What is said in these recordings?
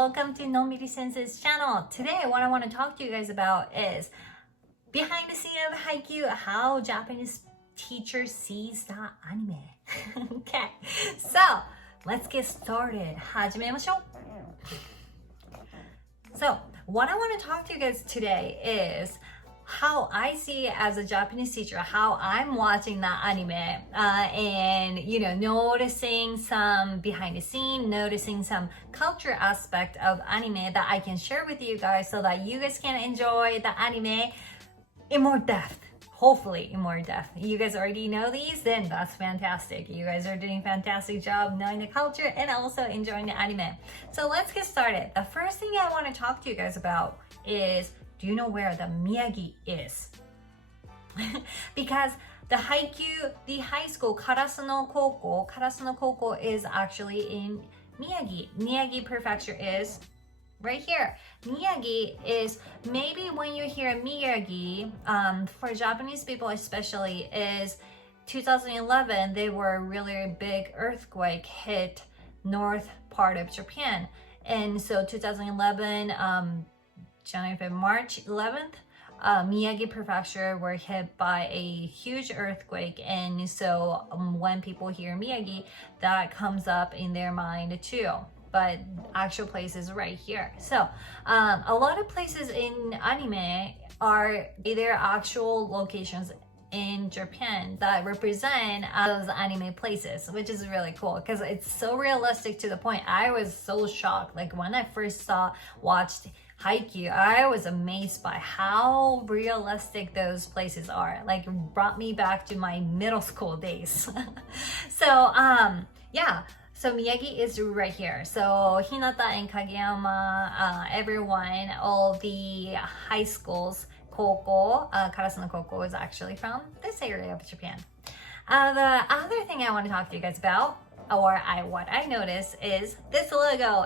welcome to Nonbiri Sensei's channel. Today, what I want to talk to you guys about is behind the scene of Haikyu, how Japanese teacher sees the anime. Okay, so let's get started. 始めましょう. So, what I want to talk to you guys today is how I see it as a Japanese teacher, how I'm watching that anime, and noticing some behind the scene, noticing some culture aspect of anime that I can share with you guys so that you guys can enjoy the anime in more depth. Hopefully in more depth. You guys already know these, then that's fantastic. You guys are doing a fantastic job knowing the culture and also enjoying the anime. So let's get started. The first thing I want to talk to you guys about is, do you know where the Miyagi is? Because the Haikyu, the high school, Karasuno Koko is actually in Miyagi. Miyagi Prefecture is right here. Miyagi is, maybe when you hear Miyagi, for Japanese people especially, is 2011, there were a really big earthquake hit north part of Japan. And so 2011, January, February, March 11th, Miyagi Prefecture were hit by a huge earthquake, and so when people hear Miyagi, that comes up in their mind too. But actual place is right here. So a lot of places in anime are either actual locations in Japan that represent those anime places, which is really cool because it's so realistic to the point. I was so shocked. Like when I first watched Haikyu, I was amazed by how realistic those places are. Like brought me back to my middle school days. So yeah. So Miyagi is right here. So Hinata and Kageyama, everyone, all the high schools, Koko, Karasuno Koko is actually from this area of Japan. The other thing I want to talk to you guys about, or what I noticed, is this logo.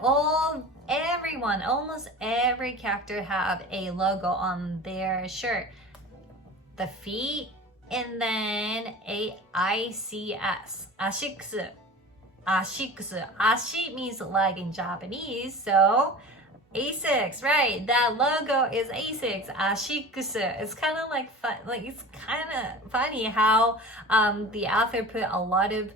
Almost every character have a logo on their shirt. The feet, and then a ICS, ashiksu. Ashiksu. Ashi means leg in Japanese, so A6, right? That logo is A6, ashiksu. It's kind of it's kind of funny how the author put a lot of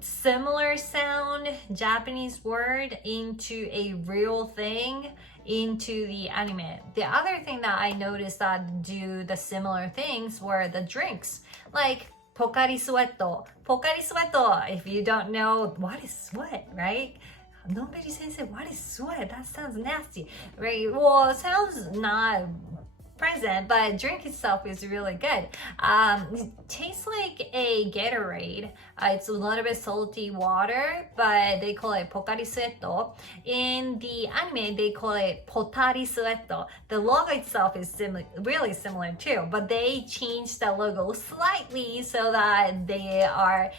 similar sound Japanese word into a real thing into the anime. The other thing that I noticed that do the similar things were the drinks, like Pocari Sweato. Pocari Sweato, if you don't know, what is sweat, right? Nobody says, what is sweat? That sounds nasty, right? Well, it sounds not present, but drink itself is really good. It tastes like a Gatorade. It's a little bit salty water, but they call it Pocari Sweato. In the anime, they call it Potari Sweato. The logo itself is really similar too, but they changed the logo slightly so that they are,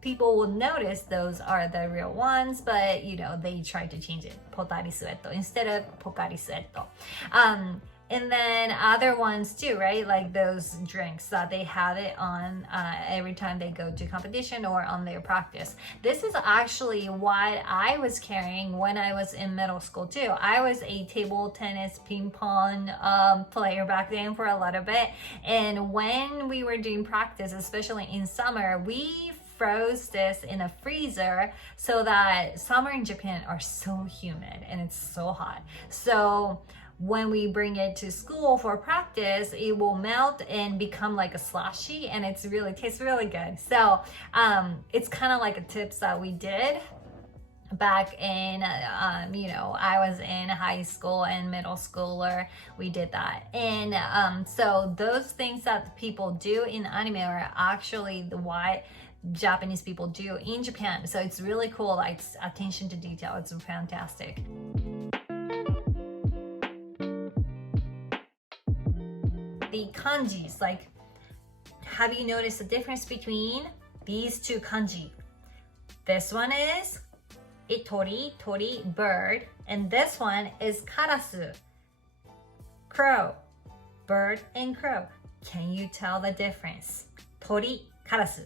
people will notice those are the real ones, but they try to change it, Potari Sweato instead of Pocari Sweato. And then other ones too, right? Like those drinks that they have it on every time they go to competition or on their practice. This is actually what I was carrying when I was in middle school too. I was a table tennis ping pong player back then for a little bit. And when we were doing practice, especially in summer, we froze this in a freezer so that summer in Japan are so humid and it's so hot. So when we bring it to school for practice, it will melt and become like a slushy, and tastes really good. So it's kind of like a tips that we did back in I was in high school and middle schooler. We did that, and so those things that people do in anime are actually what Japanese people do in Japan. So it's really cool. Like attention to detail. It's fantastic. The kanjis, like, have you noticed the difference between these two kanji? This one is itori, tori, bird, and this one is karasu, crow, bird and crow. Can you tell the difference? Tori, karasu.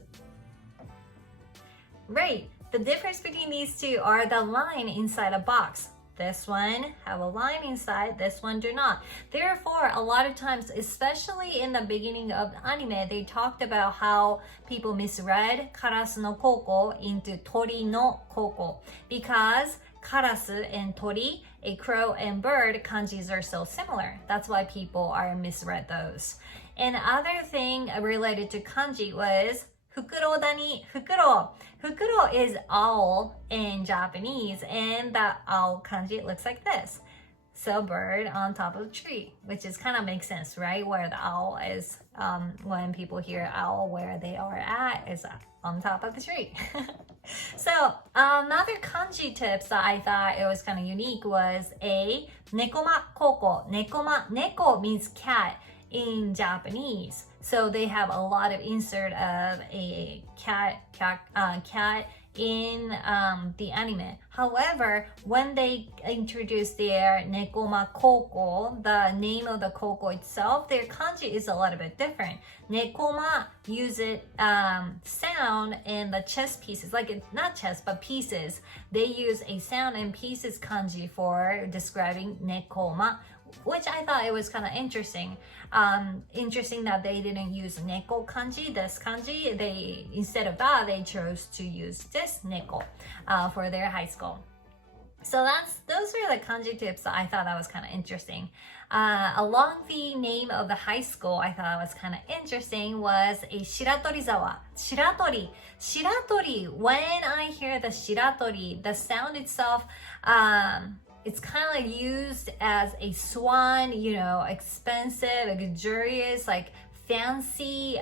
Right, the difference between these two are the line inside a box. This one have a line inside, this one do not. Therefore, a lot of times, especially in the beginning of the anime, they talked about how people misread karasu no koko into tori no koko because karasu and tori, a crow and bird, kanjis are so similar. That's why people are misread those. And other thing related to kanji was fukuro dani, fukuro. Fukuro is owl in Japanese, and the owl kanji looks like this. So bird on top of a tree, which is kind of makes sense, right? Where the owl is, when people hear owl, where they are at is on top of the tree. So another kanji tips that I thought it was kind of unique was a nekoma koko. Nekoma, neko means cat in Japanese. So they have a lot of insert of a cat in the anime. However, when they introduce their nekoma koko, the name of the koko itself, their kanji is a little bit different. Nekoma uses sound in the chess pieces, like not chess, but pieces. They use a sound and pieces kanji for describing nekoma, which I thought it was kind of interesting. Interesting that they didn't use neko kanji, this kanji. They instead of that they chose to use this neko for their high school. So those are the kanji tips that I thought that was kind of interesting. Along the name of the high school, I thought was kind of interesting was a Shiratorizawa. Shiratori. When I hear the Shiratori, the sound itself, it's kind of like used as a swan, you know, expensive, luxurious, like fancy.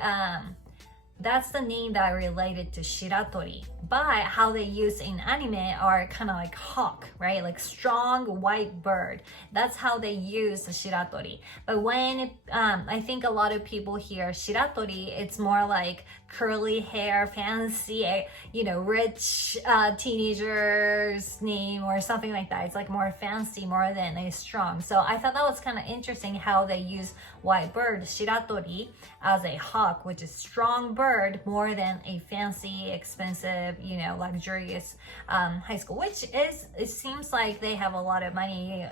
That's the name that I related to Shiratori. But how they use in anime are kind of like hawk, right? Like strong white bird. That's how they use the Shiratori. But when I think a lot of people hear Shiratori, it's more like curly hair, fancy, you know, rich teenager's name or something like that. It's like more fancy more than a strong. So I thought that was kind of interesting how they use white bird, Shiratori, as a hawk, which is strong bird more than a fancy, expensive, you know, luxurious high school, which is, it seems like they have a lot of money,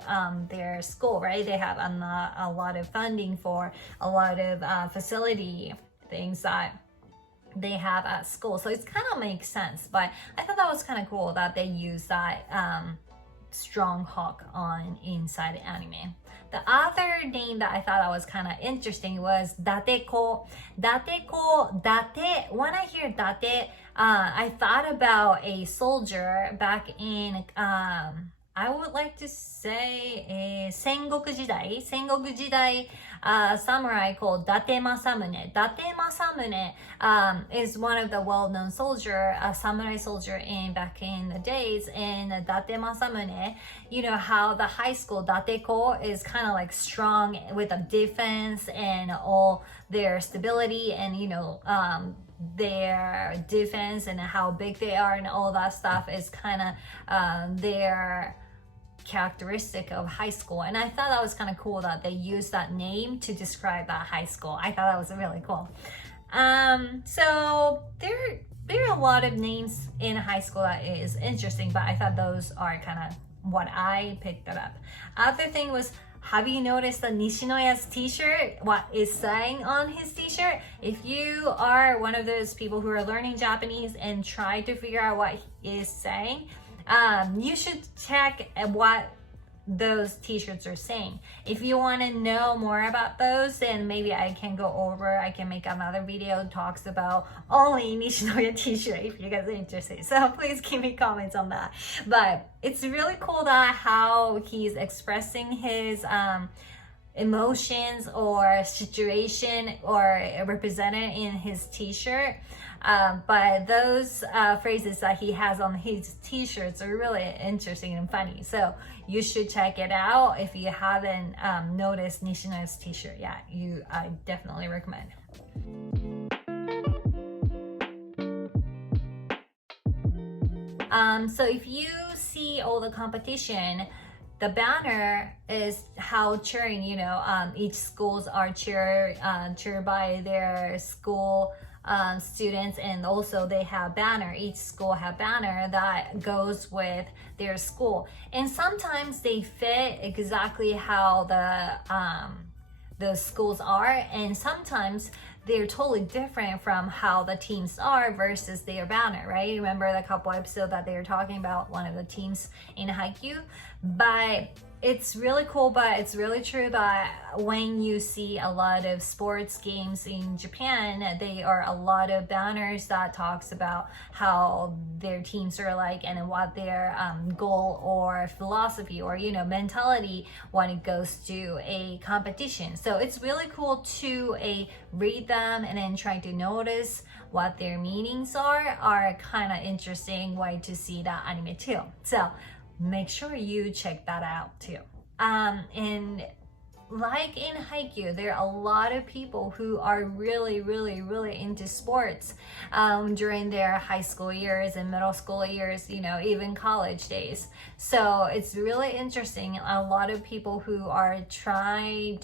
their school, right? They have a lot of funding for a lot of facility things that they have at school. So it kind of makes sense, but I thought that was kind of cool that they use that strong hawk on inside the anime. The other name that I thought that was kind of interesting was dateko. Date. When I hear date, I thought about a soldier back in I would like to say a Sengoku Jidai samurai called Date Masamune. Date Masamune is one of the well-known soldier, samurai soldier back in the days. And Date Masamune, you know how the high school Dateko is kind of like strong with a defense and all their stability and, you know, their defense and how big they are and all that stuff is kind of their characteristic of high school. And I thought that was kind of cool that they used that name to describe that high school. I thought that was really cool. So there are a lot of names in high school that is interesting, but I thought those are kind of what I picked it up. Other thing was, have you noticed the Nishinoya's t-shirt? What is saying on his t-shirt? If you are one of those people who are learning Japanese and try to figure out what he is saying, you should check what those t-shirts are saying. If you want to know more about those, then maybe I can make another video that talks about only Nishinoya t-shirt if you guys are interested. So please give me comments on that. But it's really cool that how he's expressing his emotions or situation or represented in his t-shirt. But those phrases that he has on his t-shirts are really interesting and funny. So you should check it out if you haven't noticed Nishinoya's t-shirt yet. I definitely recommend. So if you see all the competition, the banner is how cheering, you know, each schools are cheered by their school students, and also they have banner. Each school have banner that goes with their school, and sometimes they fit exactly how the schools are, and sometimes they're totally different from how the teams are versus their banner, right? Remember the couple episodes that they were talking about one of the teams in Haikyu? But it's really cool, but it's really true that when you see a lot of sports games in Japan, there are a lot of banners that talks about how their teams are like and what their goal or philosophy or mentality when it goes to a competition. So it's really cool to read them and then try to notice what their meanings are kind of interesting way to see that anime too. So make sure you check that out too. And like in Haikyu, there are a lot of people who are really into sports during their high school years and middle school years, even college days. So it's really interesting. A lot of people who are tried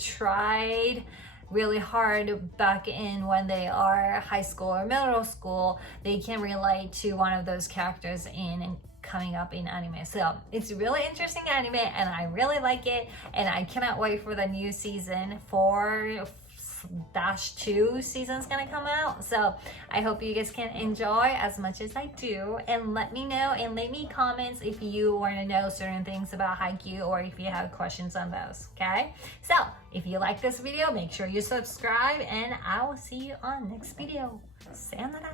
really hard back in when they are high school or middle school, they can relate to one of those characters in coming up in anime. So it's really interesting anime and I really like it, and I cannot wait for the new season. 4-2 season's gonna come out, so I hope you guys can enjoy as much as I do, and let me know and leave me comments if you want to know certain things about Haikyu or if you have questions on those. Okay, so if you like this video, make sure you subscribe, and I will see you on next video. Sayonara.